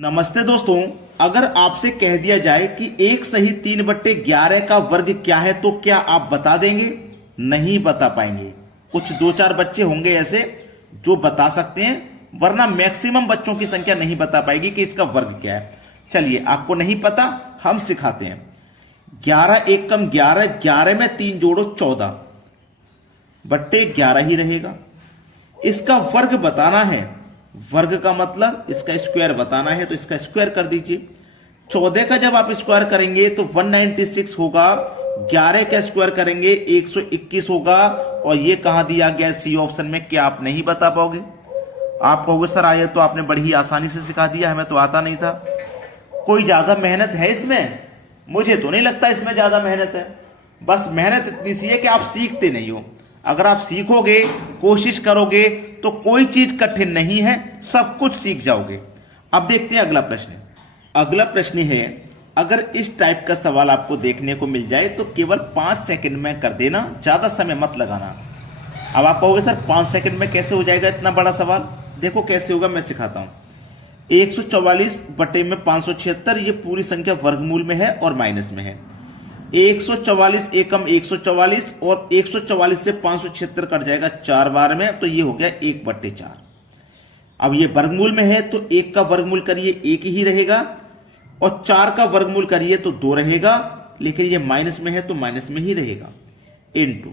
नमस्ते दोस्तों। अगर आपसे कह दिया जाए कि 1/3/11 का वर्ग क्या है तो क्या आप बता देंगे? नहीं बता पाएंगे। कुछ दो चार बच्चे होंगे ऐसे जो बता सकते हैं, वरना मैक्सिमम बच्चों की संख्या नहीं बता पाएगी कि इसका वर्ग क्या है। चलिए, आपको नहीं पता, हम सिखाते हैं। 11 एकम 11, 11 में 3 जोड़ो 14 बट्टे 11 ही रहेगा। इसका वर्ग बताना है। वर्ग का मतलब इसका स्क्वायर बताना है, तो इसका स्क्वायर कर दीजिए। 14 का जब आप स्क्वायर करेंगे तो 196 होगा। 11 का स्क्वायर करेंगे 121 होगा। और ये कहां दिया गया है? सी ऑप्शन में। क्या आप नहीं बता पाओगे? आप कहोगे सर आया तो आपने बड़ी ही आसानी से सिखा दिया, हमें तो आता नहीं था। कोई ज्यादा मेहनत है इसमें? मुझे तो नहीं लगता इसमें ज्यादा मेहनत है। बस मेहनत इतनी सी है कि आप सीखते नहीं हो। अगर आप सीखोगे, कोशिश करोगे, तो कोई चीज कठिन नहीं है, सब कुछ सीख जाओगे। अब देखते हैं अगला प्रश्न। अगला प्रश्न है, अगर इस टाइप का सवाल आपको देखने को मिल जाए तो केवल 5 सेकंड में कर देना, ज्यादा समय मत लगाना। अब आप कहोगे सर 5 सेकंड में कैसे हो जाएगा इतना बड़ा सवाल? देखो कैसे होगा, मैं सिखाता हूं। 144 बटे में 576, ये पूरी संख्या वर्गमूल में है और माइनस में है। 144 एकम 144 और 144 से 576 कट जाएगा 4 बार में, तो ये हो गया 1/4। अब ये वर्गमूल में है तो 1 का वर्गमूल करिए 1 ही रहेगा, और 4 का वर्गमूल करिए तो 2 रहेगा, लेकिन ये माइनस में है तो माइनस में ही रहेगा। इनटू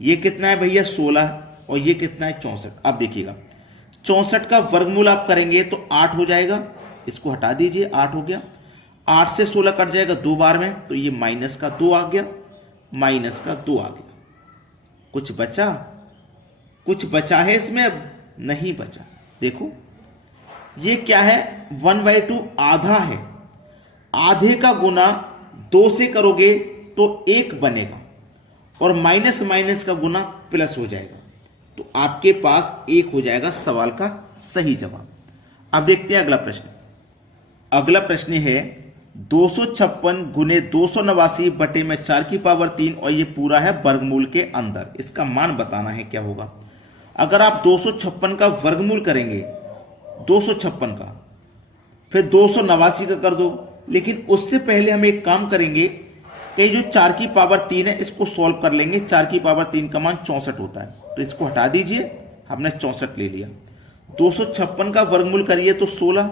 ये कितना है भैया? 16, और ये कितना है? 64। अब देखिएगा, 64 का वर्गमूल आप करेंगे तो 8 हो जाएगा। इसको हटा दीजिए, 8 हो गया। 8 से 16 कट जाएगा 2 बार में, तो ये माइनस का 2 आ गया, माइनस का 2 आ गया। कुछ बचा? कुछ बचा है इसमें? अब नहीं बचा। देखो ये क्या है? 1/2 आधा है। आधे का गुना 2 से करोगे तो 1 बनेगा, और माइनस माइनस का गुना प्लस हो जाएगा, तो आपके पास 1 हो जाएगा सवाल का सही जवाब। अब देखते हैं अगला प्रश्न। अगला प्रश्न है 256 गुने 289 बटे में 4 की पावर 3, और ये पूरा है वर्गमूल के अंदर। इसका मान बताना है क्या होगा। अगर आप 256 का वर्गमूल करेंगे, 256 का, फिर 289 का कर दो, लेकिन उससे पहले हम एक काम करेंगे कि जो 4 की पावर 3 है इसको सॉल्व कर लेंगे। 4 की पावर 3 का मान 64 होता है, तो इसको हटा दीजिए, हमने 64 ले लिया। 256 का वर्गमूल करिए तो 16,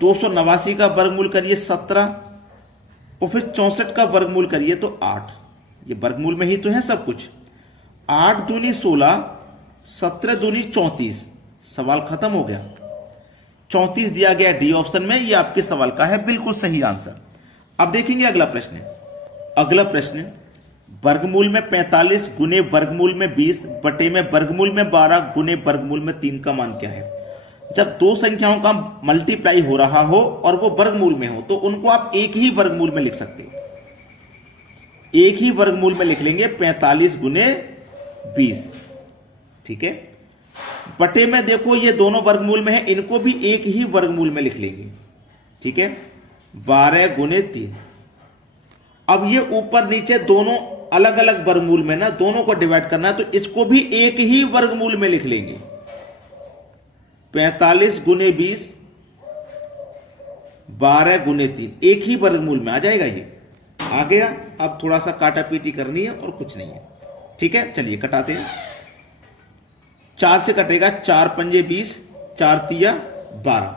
289 का वर्गमूल करिए 17, और फिर 64 का वर्गमूल करिए तो 8। ये वर्गमूल में ही तो है सब कुछ। 8 दूनी 16, 17 दूनी 34। सवाल खत्म हो गया। 34 दिया गया डी ऑप्शन में, ये आपके सवाल का है बिल्कुल सही आंसर। अब देखेंगे अगला प्रश्न। अगला प्रश्न, वर्गमूल में 45 गुने वर्गमूल में 20 बटे में वर्गमूल में 12 गुने वर्गमूल में 3 का मान क्या है? जब दो संख्याओं का मल्टीप्लाई हो रहा हो और वो वर्गमूल में हो, तो उनको आप एक ही वर्गमूल में लिख सकते हो। एक ही वर्गमूल में लिख लेंगे, 45 गुने 20। ठीक है। बटे में देखो ये दोनों वर्गमूल में है, इनको भी एक ही वर्गमूल में लिख लेंगे। ठीक है। 12 गुने 3। अब ये ऊपर नीचे दोनों अलग अलग वर्गमूल में ना, दोनों को डिवाइड करना है, तो इसको भी एक ही वर्गमूल में लिख लेंगे। 45 गुने 20, 12 गुने 3, एक ही वर्गमूल में आ जाएगा। ये आ गया। अब थोड़ा सा काटा पीटी करनी है और कुछ नहीं है। ठीक है, चलिए कटाते हैं। 4 से कटेगा, 4 पंजे 20, 4 तिया 12।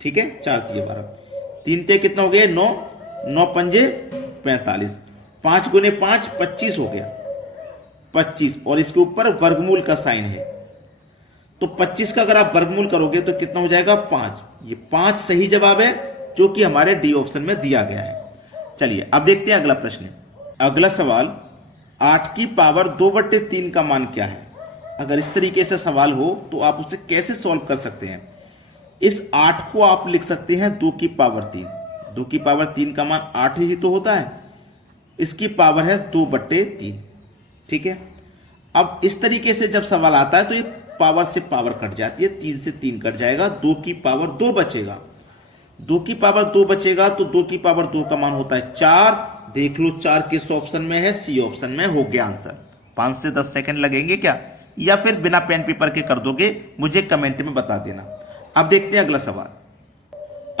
ठीक है, 4 तिया 12, 3 ते कितना हो गया? 9, 9 पंजे 45, 5 गुने 5 25 हो गया, 25, और इसके ऊपर वर्गमूल का साइन है, तो 25 का अगर आप वर्गमूल करोगे तो कितना हो जाएगा? 5। ये 5 सही जवाब है, जो कि हमारे डी ऑप्शन में दिया गया है। चलिए अब देखते हैं अगला प्रश्न। अगला सवाल, 8 की पावर 2/3 का मान क्या है? अगर इस तरीके से सवाल हो तो आप उसे कैसे सॉल्व कर सकते हैं? इस 8 को आप लिख सकते हैं 2 की पावर 3। 2 की पावर 3 का मान 8 ही तो होता है। इसकी पावर है 2/3। ठीक है। अब इस तरीके से जब सवाल आता है तो ये पावर से पावर कट जाती है, 3 से 3 कट जाएगा, 2 की पावर 2 बचेगा। 2 की पावर 2 बचेगा तो 2 की पावर 2 का मान होता है 4। देख लो 4 किस ऑप्शन में है? सी ऑप्शन में। हो गया आंसर। 5 से 10 सेकंड लगेंगे क्या, या फिर बिना पेन पेपर के कर दोगे? मुझे कमेंट में बता देना। अब देखते हैं अगला सवाल।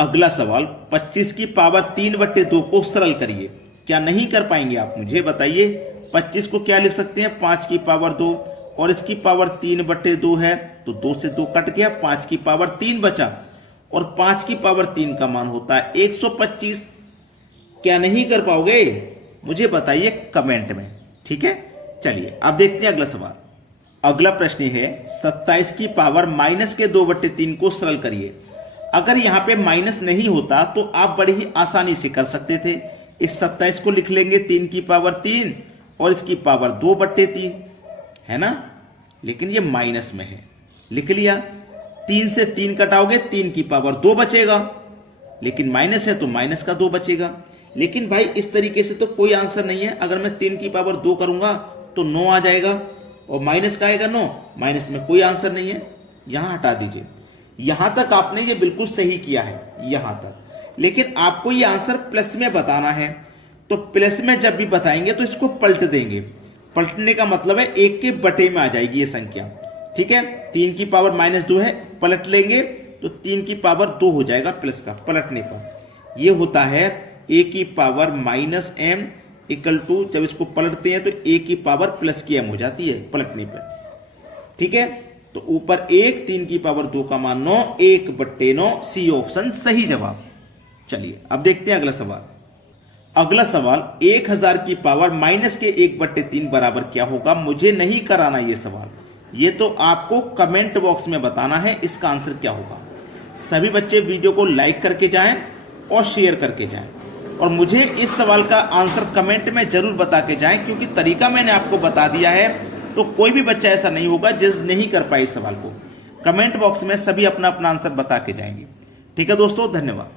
अगला सवाल 25 की पावर 3/2 को सरल करिए। क्या नहीं कर पाएंगे आप? मुझे बताइए। 25 को क्या लिख सकते हैं? 5 की पावर 2 और इसकी पावर 3/2 है तो 2 से 2 कट गया, 5 की पावर 3 बचा और 5 की पावर 3 का मान होता है 125। क्या नहीं कर पाओगे? मुझे बताइए कमेंट में। ठीक है, चलिए अब देखते हैं अगला सवाल। अगला प्रश्न है 27 की पावर -2/3 को सरल करिए। अगर यहां पे माइनस नहीं होता तो आप बड़ी ही आसानी से कर सकते थे। इस 27 को लिख लेंगे 3 की पावर 3 और इसकी पावर 2/3, है ना। लेकिन ये माइनस में है, लिख लिया। 3 से 3 कटाओगे 3 की पावर 2 बचेगा, लेकिन माइनस है तो माइनस का 2 बचेगा। लेकिन भाई इस तरीके से तो कोई आंसर नहीं है। अगर मैं 3 की पावर 2 करूंगा तो 9 आ जाएगा और माइनस का आएगा 9, माइनस में कोई आंसर नहीं है, यहां हटा दीजिए। यहां तक आपने ये बिल्कुल सही किया है, यहां तक। लेकिन आपको ये आंसर प्लस में बताना है, तो प्लस में जब भी बताएंगे तो इसको पलट देंगे। पलटने का मतलब है 1 के बटे में आ जाएगी ये संख्या। ठीक है, 3 की पावर -2 है, पलट लेंगे तो 3 की पावर 2 हो जाएगा प्लस का पलटने पर। ये होता है a की पावर -m इक्वल टू, जब इसको पलटते हैं तो a की पावर प्लस की m हो जाती है पलटने पर। ठीक है, तो ऊपर 1, 3 की पावर 2 का मान 9, 1/9, सी ऑप्शन सही जवाब। चलिए अब देखते हैं अगला सवाल। अगला सवाल 1000 की पावर -1/3 बराबर क्या होगा? मुझे नहीं कराना ये सवाल, ये तो आपको कमेंट बॉक्स में बताना है इसका आंसर क्या होगा। सभी बच्चे वीडियो को लाइक करके जाएं और शेयर करके जाएं और मुझे इस सवाल का आंसर कमेंट में जरूर बता के जाएं, क्योंकि तरीका मैंने आपको बता दिया है तो कोई भी बच्चा ऐसा नहीं होगा जिस नहीं कर पाए इस सवाल को। कमेंट बॉक्स में सभी अपना अपना आंसर बता के जाएंगे। ठीक है दोस्तों, धन्यवाद।